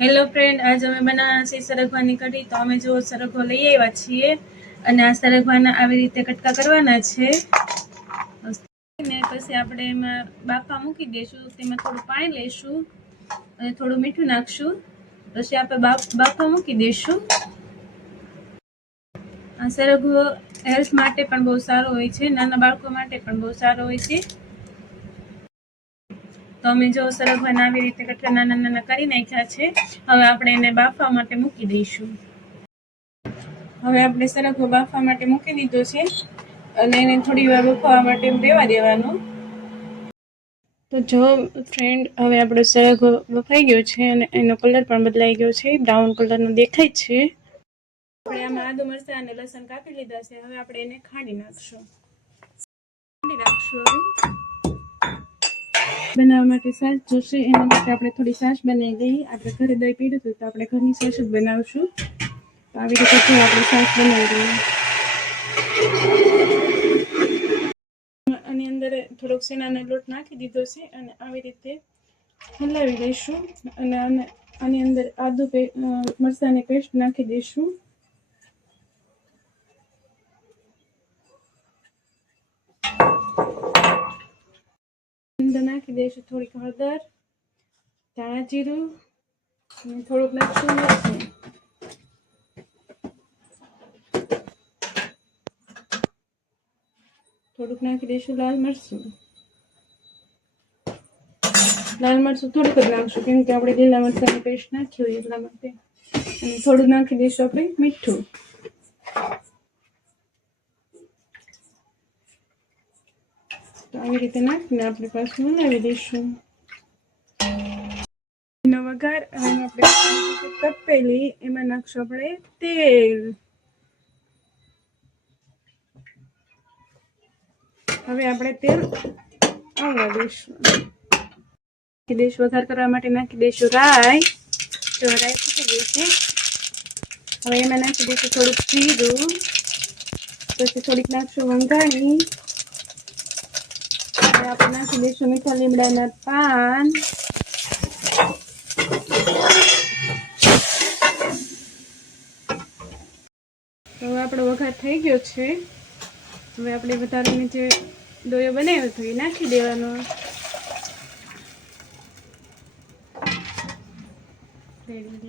Hello friend, આજ અમે બનાવવાના છે સરગવાની કઢી। તો અમે જો સરગવો લઈ આવ્યા છીએ અને આ સરગવાના આવી રીતે કટકા કરવાના છે ને પછી આપણે એમાં બાફા મૂકી દઈશું। તેમાં થોડું પાણી લઈશું અને થોડું મીઠું નાખશું, પછી આપણે બાફા મૂકી દઈશું। આ સરગવો હેલ્થ માટે પણ બહુ સારો હોય છે, નાના બાળકો માટે પણ બહુ સારો હોય છે। તો અમે જો સરગવાના આવી રીતે કટકા નાના નાના કરી નાખ્યા છે। હવે આપણે એને બાફવા માટે મૂકી દઈશું। હવે આપણે સરગવો બાફવા માટે મૂકી દીધો છે અને એને થોડી વાર બફાવા માટે રહેવા દેવાનું। તો જો ફ્રેન્ડ, હવે આપણો સરગવો બફાઈ ગયો છે અને એનો કલર પણ બદલાઈ ગયો છે, બ્રાઉન કલરનો દેખાય છે। આપણે આમાં આદુ મરચાં અને લસણ કાપી લીધા છે। હવે આપણે એને ખાંડી નાખશું। બનાવવા માટે છાશ જોશે, એના માટે આપણે થોડી છાશ બનાવી દઈએ। આપણે ઘરે દહીં પીડ્યું હતું તો આપણે ઘરની છાશ જ બનાવશું। તો આવી રીતે આપણે છાશ બનાવી દઈએ। આની અંદર થોડોક શેણાનો લોટ નાખી દીધો છે અને આવી રીતે હલાવી દઈશું અને આની અંદર આદુ મરચાંની પેસ્ટ નાખી દઈશું। અંદર નાખી દઈશું થોડીક હળદર, ધાણા જીરું અને થોડુંક નાખશું મરચું। થોડુંક નાખી દઈશું લાલ મરચું। લાલ મરચું થોડુંક જ નાખશું, કેમ કે આપણે લીલા મરચાંની પેસ્ટ નાખી હોય એટલા માટે। અને થોડું નાખી દઈશું આપણે મીઠું। તો આવી રીતે નાખીને આપણે પાછું હલાવી દઈશું। એનો વઘાર અને આપણે તપેલી એમાં નાખશું આપણે તેલ। હવે આપણે તેલ આવવા દઈશું। વઘાર કરવા માટે નાખી દઈશું રાઈ। તો રાઈ ફૂટી ગઈ છે। હવે એમાં નાખી દઈશું થોડુંક જીરું, પછી થોડીક નાખશું વંગાણી, આપણે નાખી દઈશું મીઠા લીમડાના પાન, તો આપણો વઘાર થઈ ગયો છે। હવે આપણે વધારાને જે દોયો બનાવ્યો હતો એ નાખી દેવાનો। રેડી